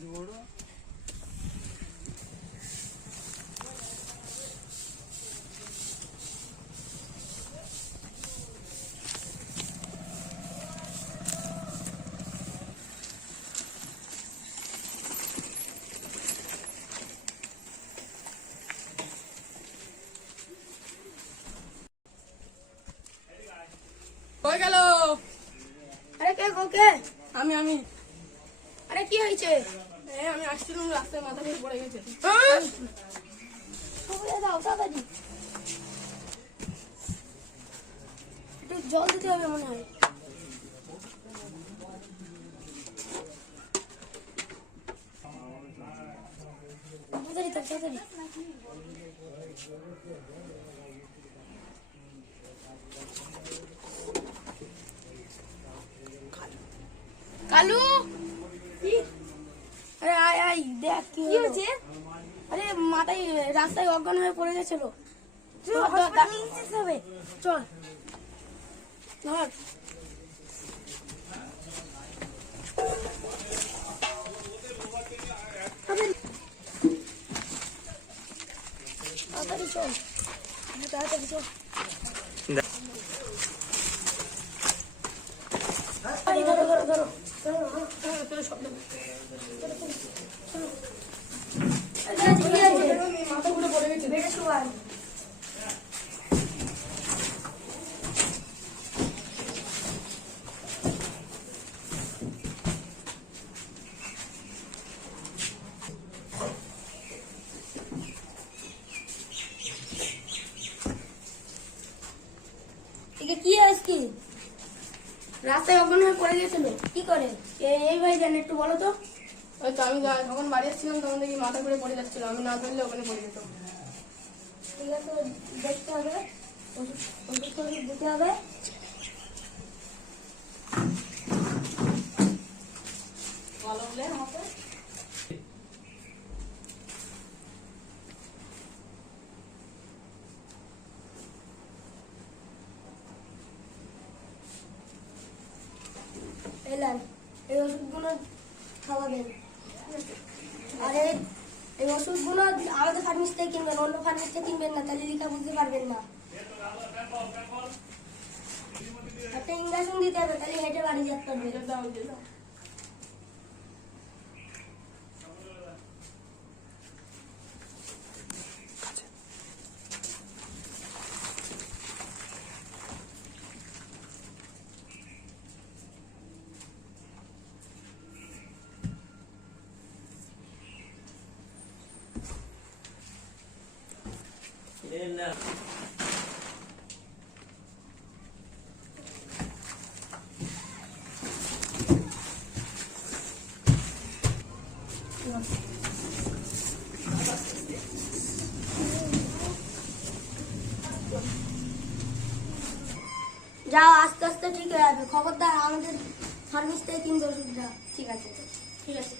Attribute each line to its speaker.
Speaker 1: duro. Oigalo. Qué?
Speaker 2: ¿Con qué? A mí, a.
Speaker 1: আরে কি হয়েছে?
Speaker 2: আমি আসছিলাম রাস্তায় মাথা ঘুরে পড়ে গেছে।
Speaker 1: হ্যাঁ? দাও তাড়াতাড়ি। একটু জল দিতে হবে মনে হয়। তাড়াতাড়ি তাড়াতাড়ি। কালু? আরে আয় আয় দেখ কি
Speaker 2: হয়েছে?
Speaker 1: আরে মাথায় রাস্তায় অজ্ঞান হয়ে পড়ে গেছিল। চল, চল, চল। ধর। তাড়াতাড়ি। চল। তাড়াতাড়ি চল। ধরো ধরো ধরো। ধরো, হ্যাঁ, হ্যাঁ, চলো, সব ধরো। চলো, চলো, চলো। আরে, কি আছে?
Speaker 2: মাথা ঘুরে পড়ে গেছে
Speaker 1: বেডে শোয়াই। একে কি আজকে রাস্তায় অজ্ঞান হয়ে পড়ে গেছিল কি করে? এই ভাই জান একটু বলো তো।
Speaker 2: ওই তো আমি যখন বাড়ি আসছিলাম তখন দেখি মাথা ঘুরে পড়ে যাচ্ছিল। আমি না ধরলে ওখানে পড়ে যেত।
Speaker 1: ঠিক আছে দেখতে হবে। ওষুধ দিতে হবে।
Speaker 2: ভালো হলে আমাকে
Speaker 1: এলেন এই ওষুধগুলো খাওয়াবেন আর, এই এই ওষুধগুলো আমাদের ফার্মেসি থেকে কিনবেন, অন্য ফার্মেসি থেকে কিনবেন না, তাহলে লিখা বুঝতে পারবেন না। একটা ইঞ্জেকশন দিতে হবে, তাহলে হেঁটে বাড়ি যেতে পারবে যাও, আস্তে আস্তে ঠিক হয়ে যাবে। খবরদার, আমাদের ফার্মেসি থেকে কিনবে ওষুধটা ঠিক আছে।
Speaker 2: ঠিক আছে।